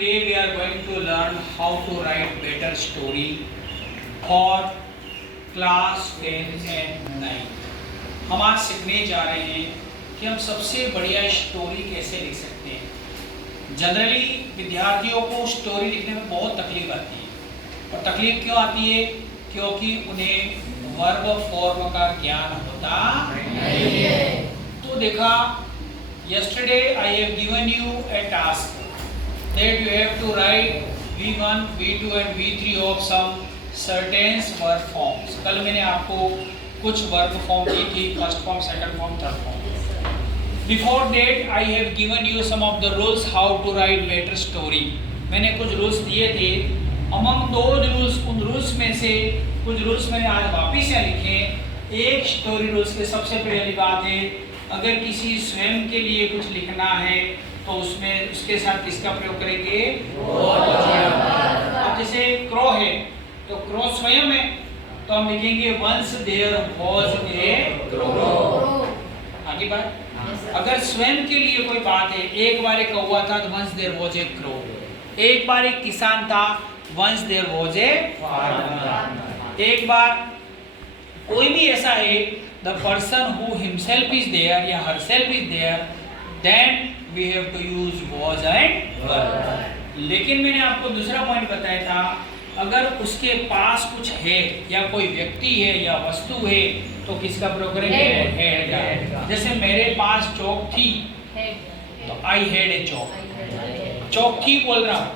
today we are going to learn how to write better story for class 10 and 9। हम आज सीखने जा रहे हैं कि हम सबसे बढ़िया स्टोरी कैसे लिख सकते हैं। जनरली विद्यार्थियों को स्टोरी लिखने में बहुत तकलीफ आती है। और तकलीफ क्यों आती है? क्योंकि उन्हें वर्ब फॉर्म का ज्ञान होता नहीं है। तो देखा, yesterday I have given you a task that you have to write V1, V2 and V3 of some certain verb forms। कल मैंने आपको कुछ वर्ब फॉर्म दी थी, first form, second form, third form. Before that I have given you some of the rules how to write better story। मैंने कुछ rules दिए थे। Among those rules, उन रूल्स में से कुछ रूल्स मैंने आज वापिस यहाँ लिखे। एक स्टोरी रूल्स के सबसे पहली बात है, अगर किसी स्वयं के लिए कुछ लिखना है तो उसमें उसके साथ किसका प्रयोग करेंगे? अब जैसे क्रो है तो क्रो स्वयं है तो हम लिखेंगे once there was a crow. आगे बात, अगर स्वयं के लिए कोई बात है, एक बार एक कौवा था तो once there was a crow. एक बार एक किसान था, once there was a farmer. एक बार कोई भी ऐसा है, the person who himself is there या herself is there, then we have to use was and were। लेकिन मैंने आपको दूसरा पॉइंट बताया था, अगर उसके पास कुछ है या कोई व्यक्ति है या वस्तु है तो किसका प्रयोग करेंगे? हैड का। जैसे मेरे पास चौक थी तो आई हैड ए चौक। चौक थी बोल रहा हूँ,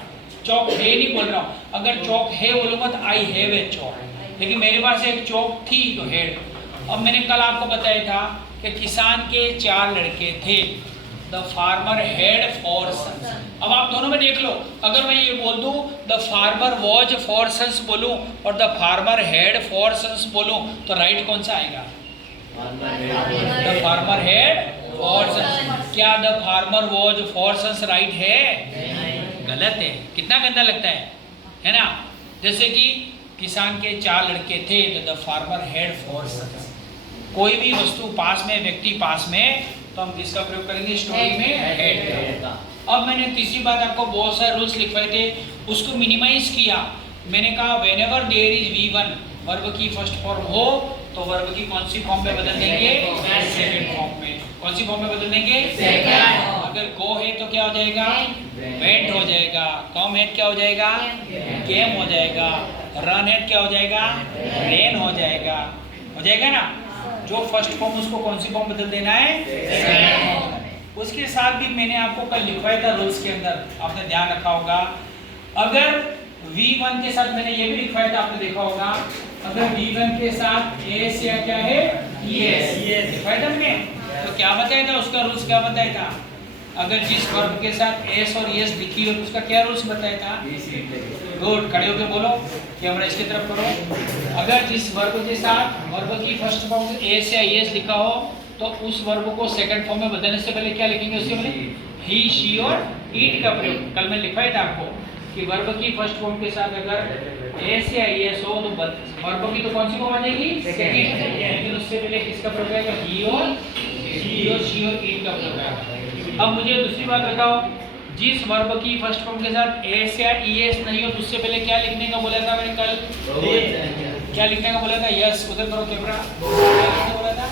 चौक है नहीं बोल रहा हूँ। अगर चौक है बोलूँगा तो आई हैव ए चौक, लेकिन मेरे पास एक चौक थी तो हैड। अब मैंने कल आपको बताया था कि किसान के 4 लड़के थे। The farmer had 4 sons. अब आप दोनों में देख लो, अगर मैं ये बोल दूं द फार्मर वॉज 4 सन्स बोलूं और द फार्मर हैड 4 सन्स बोलूं तो राइट कौन सा आएगा? The farmer had 4 sons. क्या the farmer was 4 sons right है? गलत है। कितना गंदा लगता है ना? जैसे कि किसान के 4 लड़के थे तो द फार्मर हैड 4 सन्स। कोई भी वस्तु पास में, व्यक्ति पास में, तो हम किसका प्रयोग करेंगे? स्टोरी में हैड का। अब मैंने तीसरी बात आपको बहुत सारे रूल्स लिखवाए थे, उसको मिनिमाइज किया। मैंने कहा whenever there is V1, verb की फर्स्ट फॉर्म हो तो वर्ब की कौन सी फॉर्म में बदल देंगे? सेकंड फॉर्म में। कौन सी फॉर्म में बदल देंगे? सेकंड। अगर गो है तो क्या हो जाएगा? वेंट हो जाएगा। कम है क्या हो जाएगा? केम हो जाएगा। रन है क्या हो जाएगा? रेन हो जाएगा। हो जाएगा ना? जो फर्स्ट फॉर्म उसको कौन सी फॉर्म बदल देना है? Second form. उसके साथ भी मैंने आपको कल लिखवाया था रूल्स के अंदर, आपने ध्यान रखा होगा। अगर V1 के साथ मैंने ये भी लिखवाया था, आपने देखा होगा, अगर V1 के साथ एस या क्या है? ES लिखवाया था मैंने। तो क्या बताया था उसका रूल्स? क्या बताया था? अगर जिस वर्ब के साथ एस और ES लिखी हो तो उसका क्या रूल्स बताया था? गुड, खड़े होकर बोलो, कैमरा इसकी तरफ करो। अगर जिस वर्ब के साथ वर्ब की फर्स्ट फॉर्म एस या ES लिखा हो तो उस वर्ब को सेकंड फॉर्म में बदलने से पहले क्या लिखेंगे? उसके पहले ही, शी और इट का प्रयोग। कल मैं लिखवाया था आपको कि वर्ब की फर्स्ट फॉर्म के साथ अगर एस या ES हो तो वर्ब की तो कौन सी फॉर्म आ जाएगी? सेकंड। लेकिन उससे पहले किसका प्रयोग आएगा? ही और शी और इट का प्रयोग आएगा। अब मुझे दूसरी बात बताओ, जिस वर्ब की फर्स्ट फॉर्म के साथ एस या ES नहीं हो तो उससे पहले क्या लिखने का बोला था मैंने कल? क्या लिखने का बोला था? यस, उधर करो कैमरा। क्या लिखने बोला था?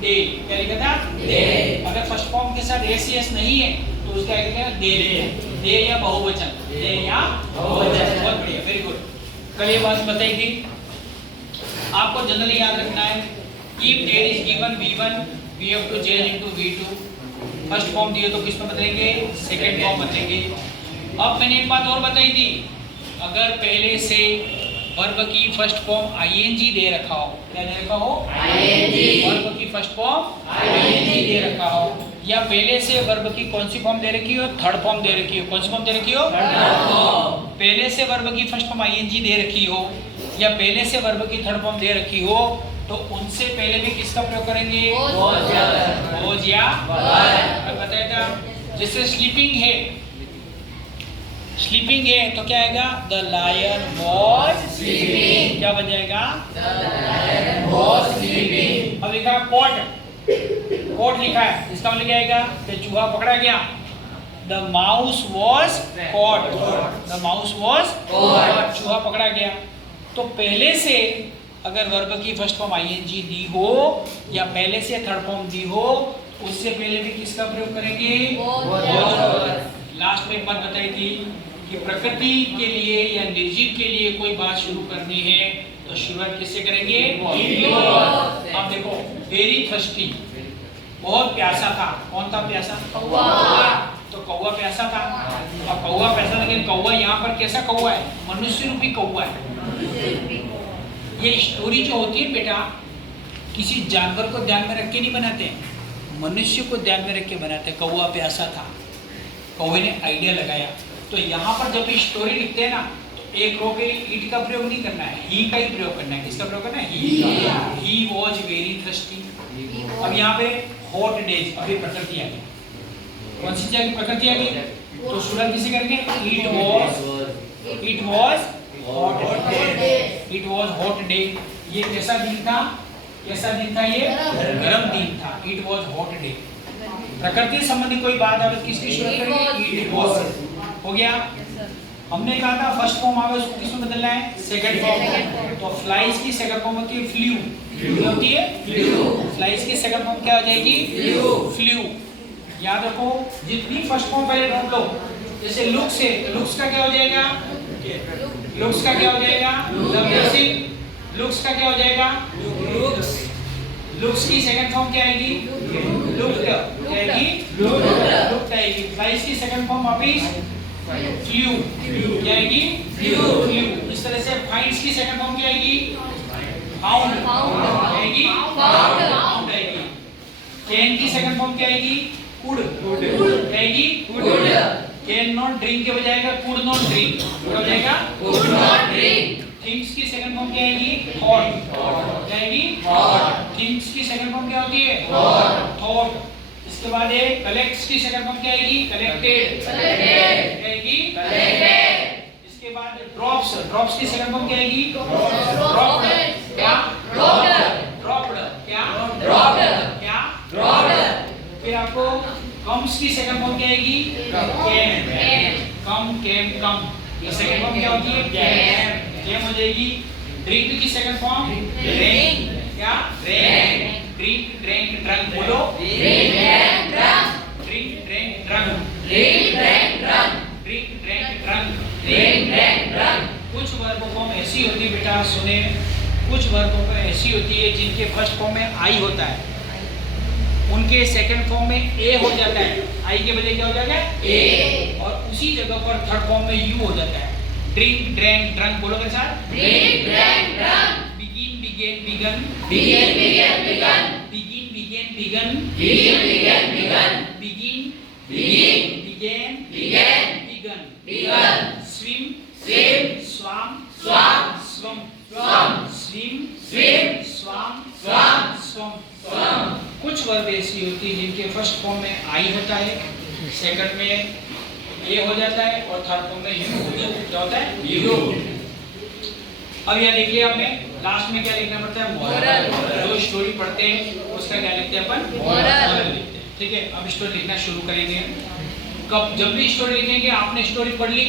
दे। क्या लिखा था? दे। अगर फर्स्ट फॉर्म के साथ एस ES नहीं है तो उसका क्या लिखेगा? दे। दे या बहुवचन, दे या बहुवचन। बहुत बढ़िया, वेरी गुड। कल ये बात बताई थी। आपको जनरली याद रखना है, if there is given V1 we have to change into V2। First form दिए तो किस में बदलेंगे? सेकंड फॉर्म बदलेंगे। अब मैंने एक बात और बताई थी, अगर पहले से वर्ब की फर्स्ट फॉर्म ING दे रखा हो, क्या दे रखा हो? ING। वर्ब की फर्स्ट फॉर्म ING दे रखा हो, या पहले से वर्ब की कौन सी फॉर्म दे रखी हो? थर्ड फॉर्म दे रखी हो। कौन सी फॉर्म दे रखी हो? पहले से वर्ब की फर्स्ट फॉर्म ING दे रखी हो या पहले से वर्ब की थर्ड फॉर्म दे रखी हो तो उनसे पहले भी किसका प्रयोग करेंगे? वॉज या वर। बताया था, जैसे स्लीपिंग है, स्लीपिंग है तो क्या आएगा? The lion was sleeping. क्या बन जाएगा? The lion was sleeping. अब लिखा कोट, कोट लिखा है, इसका मतलब क्या आएगा? कि चूहा पकड़ा गया। The mouse was caught, the mouse was caught, चूहा पकड़ा गया। तो पहले से अगर वर्ब की फर्स्ट फॉर्म आईएनजी दी हो या पहले से थर्ड फॉर्म दी हो, उससे पहले भी किसका प्रयोग करेंगे? लास्ट में एक बात बताई थी कि प्रकृति के लिए या निर्जीव के लिए कोई बात शुरू करनी है तो शुरुआत किससे करेंगे? अब देखो, वेरी थर्स्टी, बहुत प्यासा था। कौन था प्यासा? कौवा। तो कौवा प्यासा था। अब कौवा प्यासा, लेकिन कौवा यहाँ पर कैसा कौवा है? मनुष्य रूपी कौवा है। ये स्टोरी जो होती है बेटा, किसी जानवर को ध्यान में रख के नहीं बनाते, मनुष्य को ध्यान में रख के बनाते। कौवा प्यासा था, कौवे ने आइडिया लगाया। तो यहाँ पर जब स्टोरी लिखते हैं ना, तो एक रो के लिए ईट का प्रयोग नहीं करना है, ही का ही प्रयोग करना है। किसका प्रयोग करना है? He was very thirsty. अब यहाँ पे हॉट डेज, अभी प्रकृति आ गई। कौन सी जगह प्रकृति आ गई? तो शुरुआत किसे करेंगे? It was hot day, it was hot day. ये कैसा दिन था? कैसा दिन था? ये गर्म दिन था। It was hot day. प्रकृति संबंधी कोई बात है किसकी शुरुआत करेंगे? It was. हो गया। हमने कहा था फर्स्ट फॉर्म आवे उसको किसमें बदलना है? Second form. तो फ्लाइज की सेकंड फॉर्म होती है फ्लू। क्या होती है? फ्लू। फ्लाइज की सेकंड फॉर्म क्या हो जाएगी? फ्लू। याद रखो, जितनी फर्स्ट फॉर्म पहले ढूंढ लो। जैसे लुक्स है, लुक्स का क्या हो जाएगा? लुक्स का क्या हो जाएगा? लुक्स का क्या हो जाएगा? लुक्स की सेकंड फॉर्म क्या आएगी? लुक्ड। क्या आएगी? लुक्ड आएगी। फ्लाइज की सेकंड फॉर्म वापिस फ्लू। क्या आएगी? फ्लू। इस तरह से फाइंड्स की सेकंड फॉर्म क्या आएगी? फाउंड। आएगी? फाउंड आएगी। कैन की सेकंड फॉर्म क्या आएगी? कुड। आएगी? कुड। कैन नॉट ड्रिंक के बजाय कुड नॉट ड्रिंक। क्या हो जाएगा? Could not drink. थिंग्स की सेकंड फॉर्म क्या आएगी? थॉट। क्या आएगी? थॉट। थिंग्स की सेकंड फॉर्म क्या होती है? थॉट। इसके बाद ये कलेक्ट्स की सेकंड फॉर्म क्या आएगी? कलेक्टेड। आएगी? कलेक्टेड। इसके बाद ड्रॉप्स, ड्रॉप्स की सेकंड फॉर्म क्या आएगी? ड्रॉप्ड। क्या? ड्रॉप्ड। क्या? ड्रॉप्ड। क्या? ड्रॉप्ड। फिर आपको कम्स की सेकंड फॉर्म क्या आएगी? कैम। कम, कैम, कम। ये सेकंड फॉर्म क्या होती है? कैम। कैम हो जाएगी। ड्रिंक की सेकंड फॉर्म ड्रिंक। क्या? ड्रिंक। Drink, drink, drunk. बोलो। Drink, drink, drunk. Drink, drink, drunk. Drink, drink, drunk. Drink, drink, drunk. Drink, drink, drunk. कुछ वर्ब फॉर्म ऐसी होती है बेटा, सुने, कुछ वर्ब फॉर्म ऐसी होती है जिनके फर्स्ट फॉर्म में आई होता है, उनके सेकंड फॉर्म में ए हो जाता है। आई के बजाय क्या हो जाएगा? ए। और उसी जगह पर थर्ड फॉर्म में यू हो जाता है। Drink, drank, drunk. बोलो मेरे साथ। Drink, drank, drunk. Begin, began, begun. Begin, began, begun. Begin, began, begun. Begin, began, begun. Begin, begin, began, began, begun, begun. Swim, swim. Swam, swam, स्वम, स्वम। Swim, swim. Swam, swam, स्वम, स्वम। कुछ verb ऐसी होती है जिनके first form में आई होता है, second में ए हो जाता है और थर्ड फॉर्म में यू होता है। क्या होता है? यू। अब यह देख लिया आपने, लास्ट में क्या लिखना पड़ता है? मोरल। जो स्टोरी पढ़ते हैं उसका क्या लिखते हैं अपन? मोरल लिखते हैं। ठीक है, अब स्टोरी लिखना शुरू करेंगे। कब? जब भी स्टोरी लिखेंगे, आपने स्टोरी पढ़ ली,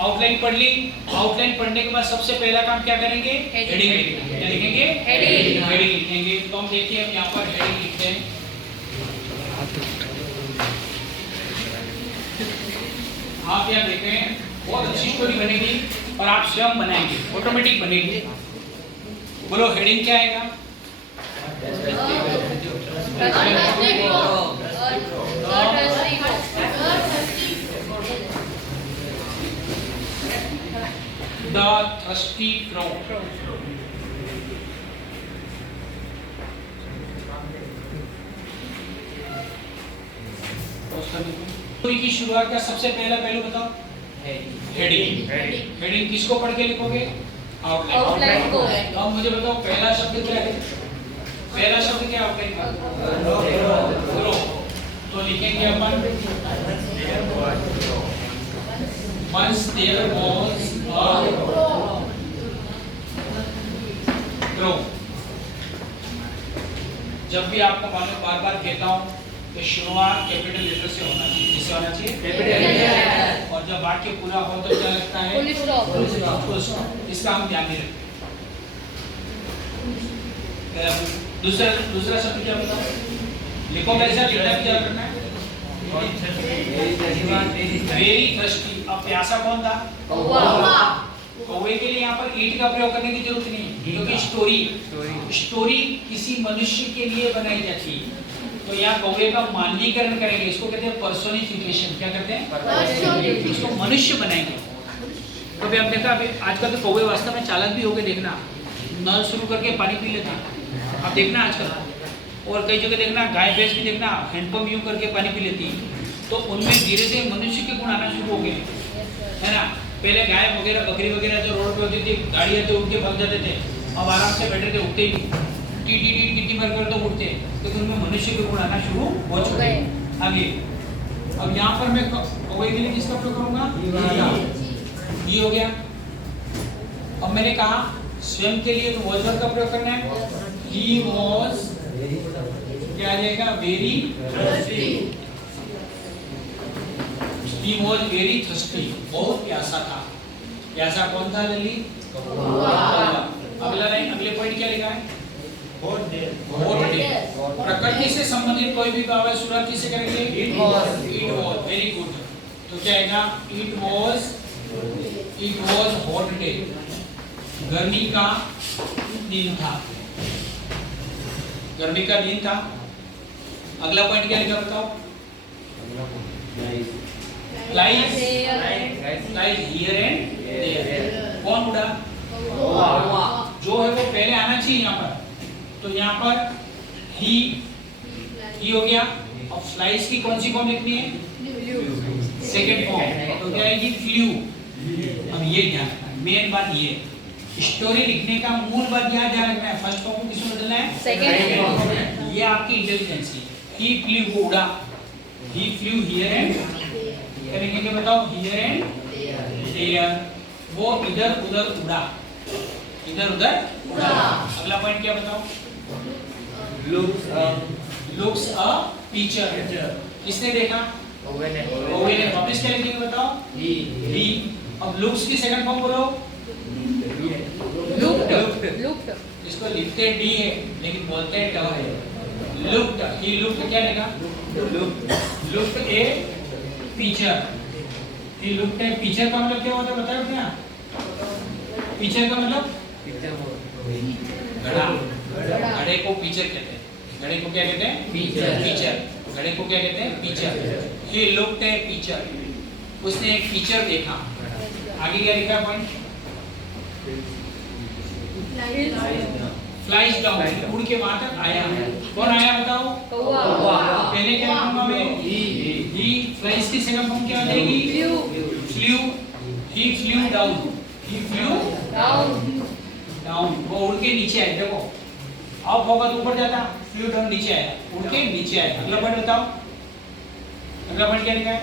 आउटलाइन पढ़ ली। आउटलाइन पढ़ने के बाद सबसे पहला काम क्या करेंगे? हेडिंग लिखेंगे। क्या लिखेंगे? हेडिंग। हेडिंग लिखेंगे। तो हम देखिए, हम यहाँ पर हेडिंग लिखते हैं। आप यहाँ देखें, बहुत अच्छी स्टोरी बनेगी और आप स्वयं बनाएंगे, ऑटोमेटिक बनेगी। बोलो हेडिंग क्या आएगा? The thirsty crow. स्टोरी की शुरुआत का सबसे पहला पहलू बताओ। हेडिंग। हेडिंग किसको पढ़ के लिखोगे? आउटलाइन को। अब मुझे बताओ पहला शब्द क्या है? पहला शब्द क्या आउटलाइन का? क्रो। तो लिखेंगे अपन once there was a crow। जब भी आपको मानो, बार बार कहता हूँ, तो शुरुआत कैपिटल लेटर से होना चाहिए। किससे होना चाहिए? Capital letter. और जब वाक्य पूरा हो तो क्या लगता है? Full stop. Full stop. इसका हम ध्यान में रखें। दूसरा शब्द क्या बताओ? लिखो मेरे साथ, लिखना क्या करना है? Very thirsty. अब प्यासा कौन था? कौवा। कौवे के लिए यहाँ पर ईट का प्रयोग करने की जरूरत नहीं है, क्योंकि स्टोरी किसी मनुष्य के लिए बनाई जाती है। तो यहाँ कौवे का मानवीकरण करेंगे, इसको कहते हैं पर्सोनिफिकेशन। क्या करते हैं? इसको मनुष्य बनाएंगे। तो अभी हम देखा, अभी आजकल तो कौवे वास्तव में चालाक भी हो गए। देखना, नल शुरू करके पानी पी लेते हैं। अब देखना आजकल, और कई जगह देखना गाय भैंस भी देखना हैंडपंप यूं करके पानी पी लेती है। तो उनमें धीरे धीरे मनुष्य के गुण आना शुरू हो गए, है ना। पहले गाय वगैरह बकरी वगैरह जो रोड पे होती थी, गाड़ी आते उठ के भाग जाते थे। अब आराम से बैठे थे, उठते ही टी टी टी कितनी बार कर तो उठते, क्योंकि उनमें मनुष्य के गुण आना शुरू हो चुके हैं। आगे अब यहाँ पर मैं कौवे के लिए किसका प्रयोग करूंगा? ये हो गया। अब मैंने कहा स्वयं के लिए तो वॉज वर्ब का प्रयोग करना है। ही वॉज क्या आ जाएगा? Very thirsty. He was very thirsty, बहुत प्यासा था। प्यासा कौन था लली? अगला लाइन, अगले पॉइंट क्या लिखा है? Hot day. प्रकृति से संबंधित कोई भी भाव है शुरुआत किससे करेंगे? It was। Very good. तो क्या आएगा? It was hot day। गर्मी का दिन था। गर्मी का दिन था। अगला पॉइंट क्या लिखा बताओ? Flies here and there। कौन उड़ा? जो है वो पहले आना चाहिए यहाँ पर। तो यहाँ पर ही हो गया। अब फ्लाइज की कौन सी फॉर्म लिखनी है? Second form. तो क्या आएगी? फ्लू। अब ये ध्यान रखना, मेन बात ये, स्टोरी लिखने का मूल बात यहाँ ध्यान रखना है। फर्स्ट फॉर्म को किसमें बदलना है? Second form. ये आपकी इंटेलिजेंस है। ही फ्लू, वो उड़ा। ही फ्लू हियर एंड करेंगे, बताओ? Here and there. वो इधर उधर उड़ा, इधर उधर उड़ा। अगला पॉइंट क्या बताओ? Looks a picture. किसने देखा? कौवे ने। वापस क्या लिखेंगे बताओ? ही। अब लुक्स की सेकंड फॉर्म बोलो। लुक्ड। इसको लिखते डी है लेकिन बोलते हैं ट है। लुक्ड। ही लुक्ड क्या लिखा? लुक्ड ए पिक्चर। ये लुक्ड ए पिक्चर का मतलब क्या होता है बताओ? क्या पिक्चर का मतलब? घड़ा। घड़े को पिक्चर कहते हैं। घड़े को क्या कहते हैं? पिक्चर। घड़े को क्या कहते हैं? पिक्चर। ये लुक्ड ए पिक्चर। उसने एक पिक्चर देखा। आगे क्या लिखा पॉइंट? Flies down. उड़ के वहां तक आया। कौन आया बताओ? कौवा। पहले क्या लिखूंगा मैं? ही। फ्लाइज की सेकंड फॉर्म क्या आ जाएगी? फ्लू। ही फ्लू डाउन। ही फ्लू डाउन। वो उड़ के नीचे आया। देखो, अब होगा तो ऊपर जाता, फ्लू डाउन नीचे आया, उड़ के नीचे आया। अगला पॉइंट बताओ। अगला पॉइंट क्या लिखा है?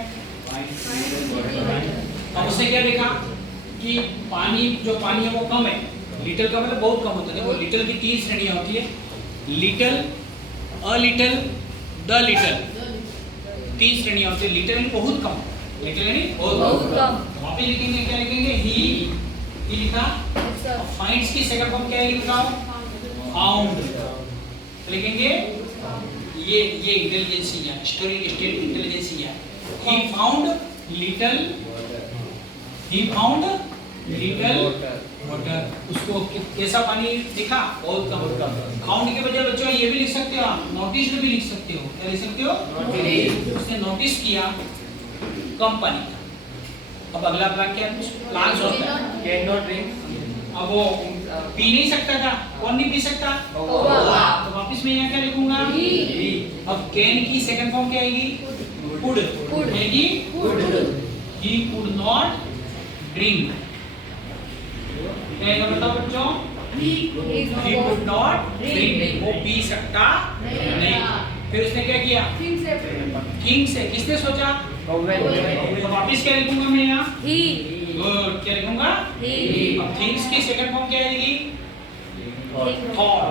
अब उसने क्या देखा कि पानी, जो पानी है वो कम है। लिटल का मतलब बहुत कम होता है। देखो, लिटल की 3 श्रेणियां होती है। Little, a little, the little. 3 श्रेणियां होती है। लिटल यानी बहुत कम, लिटल यानी बहुत कम। वापस लिखेंगे, क्या लिखेंगे? ही लिखा। फाइंड्स की सेकंड फॉर्म क्या है बताओ? फाउंड। लिखेंगे ये इंटेलिजेंसी है, स्टोरी स्टेट इंटेलिजेंसी है। He found little water. उसको कैसा पानी दिखा? बहुत कम। फाउंड के बजाय बच्चों ये भी लिख सकते हो आप, नोटिस भी लिख सकते हो। क्या लिख सकते हो? नोटिस। उसने नोटिस किया कम पानी था। अब अगला प्लान क्या है? प्लान्स होता है। Can not drink. अब वो पी नहीं सकता था। कौन नहीं पी सकता? कौवा। तो वापस मैं यहाँ क्या लिखूंगा? अब कैन की सेकंड फॉर्म क्या आएगी? कुड। यानी ही कुड नॉट ड्रिंक। क्या बताओ बच्चों? he could not drink। वो पी सकता नहीं। फिर उसने क्या किया? किंग से। किसने सोचा? तो वापिस क्या लिखूंगा मैं यहाँ? गुड। क्या लिखूंगा? अब थिंग्स की सेकंड फॉर्म क्या आएगी? थॉट।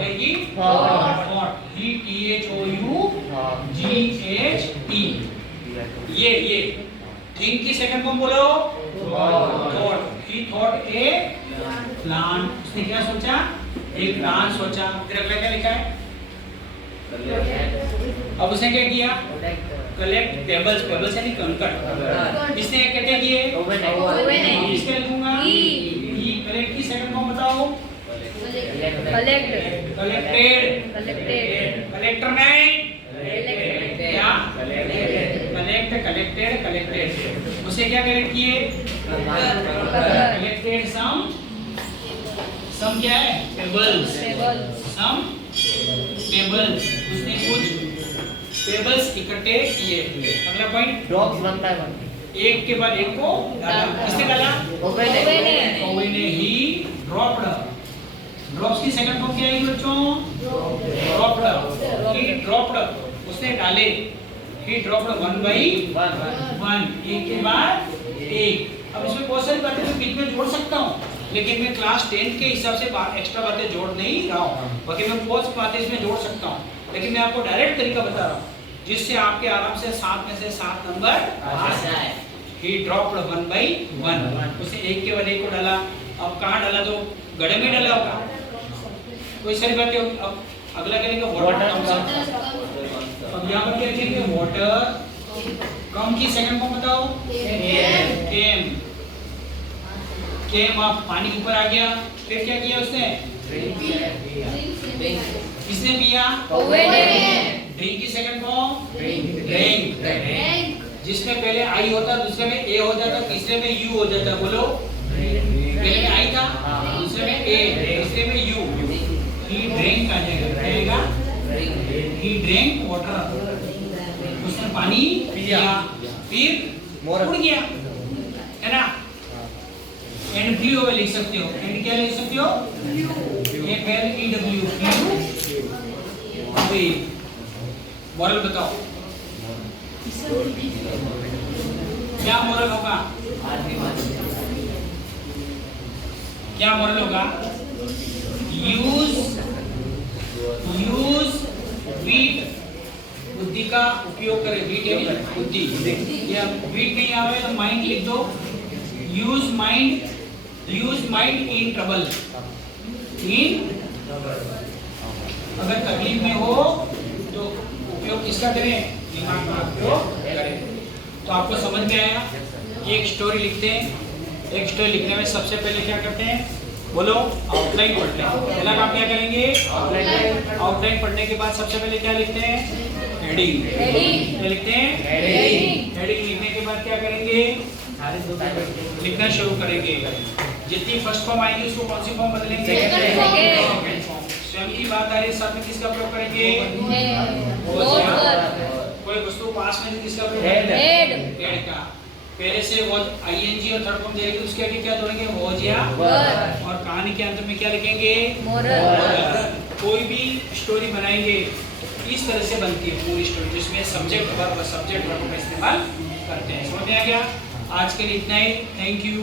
आएगी थॉट। ही THOUGH GHT। ये थिंक की सेकंड फॉर्म बोलो thought. He thought a plant, उसने क्या सोचा? एक प्लांट सोचा। फिर अगला क्या लिखा है? अब उसने क्या किया? कलेक्ट टेबल्स, टेबल्स यानी कंकड़। इसने क्या किए? इसके लिखूंगा ई। कलेक्ट की सेकंड फॉर्म बताओ। कलेक्टेड। कलेक्टर नहीं क्या? कलेक्टेड। उसे क्या कलेक्ट किए? कलेक्टेड सम क्या है? टेबल्स। सम टेबल्स, उसने कुछ टेबल्स इकट्ठे किए। अगला point, drops one by one, एक के बाद एक को डाला। किसने डाला? ओवे ने ही ड्रॉप्ड। ड्रॉप्स की सेकंड फॉर्म क्या है बच्चों? ड्रॉप्ड। ही ड्रॉप्ड, उसने डाले। ही ड्रॉप्ड वन बाई वन, एक के बाद एक। अब इसमें बहुत सारी बातें मैं बीच में जोड़ सकता हूँ, लेकिन मैं क्लास 10 के हिसाब से एक्स्ट्रा बातें जोड़ नहीं रहा हूँ। बाकी मैं बहुत बातें इसमें जोड़ सकता हूँ, लेकिन मैं आपको डायरेक्ट तरीका बता रहा हूँ जिससे आपके आराम से 7 में से 7 नंबर आ जाए। ही ड्रॉप्ड वन बाई वन, उसे एक के बाद एक को डाला। अब कहाँ डाला? तो गड्ढे में डाला होगा। कोई सारी बातें होगी। अब अगला करेंगे वाटर। अब यहाँ पर क्या लिखेंगे? वाटर। कम की सेकंड फॉर्म बताओ। केम। अब पानी ऊपर आ गया। फिर क्या किया उसने? किसने पिया? ड्रिंक की सेकंड फॉर्म ड्रिंक। जिसमें पहले आई होता, दूसरे में ए हो जाता, तीसरे में यू हो जाता। बोलो, पहले में आई था, दूसरे में ए, तीसरे में यू। ही ड्रिंक आ जाएगा। ही ड्रिंक वाटर, उसने पानी पिया। फिर उड़ गया, है ना? एंड फ्लू ओवे लिख सकते हो। एंड क्या लिख सकते हो? FLEW, flu. मॉरल बताओ, क्या मॉरल होगा? क्या मॉरल होगा? यूज वीट, बुद्धि का उपयोग करें। वीट है बुद्धि, या वीट नहीं आवे तो माइंड लिख दो। Use mind in trouble. अगर तकलीफ में हो तो उपयोग किसका करें? दिमाग का उपयोग करें। तो आपको समझ में आया? एक स्टोरी लिखते हैं। एक स्टोरी लिखने में सबसे पहले क्या करते हैं? बोलो, आउटलाइन पढ़ते हैं। पहला काम क्या करेंगे? आउटलाइन पढ़ने के बाद सबसे पहले क्या लिखते हैं? हेडिंग। क्या लिखते हैं? हेडिंग लिखने के बाद क्या करेंगे? लिखना शुरू करेंगे। जितनी फर्स्ट फॉर्म आएगी उसको कौन सी फॉर्म बदलेंगे? Second form. स्वयं की बात आ रही है, साथ में किसका प्रयोग करेंगे? कोई वस्तु पास में किसका प्रयोग करेंगे? हेड का। पहले से वो आईएनजी और थर्ड फॉर्म जाएगी, उसके आगे क्या जोड़ेंगे? वॉज या वर। और कहानी के अंत में क्या लिखेंगे? मोरल। कोई भी स्टोरी बनाएंगे इस तरह से बनती है पूरी स्टोरी, जिसमें सब्जेक्ट वर्ब का इस्तेमाल करते हैं। समझ में आ गया? आज के लिए इतना ही। Thank you.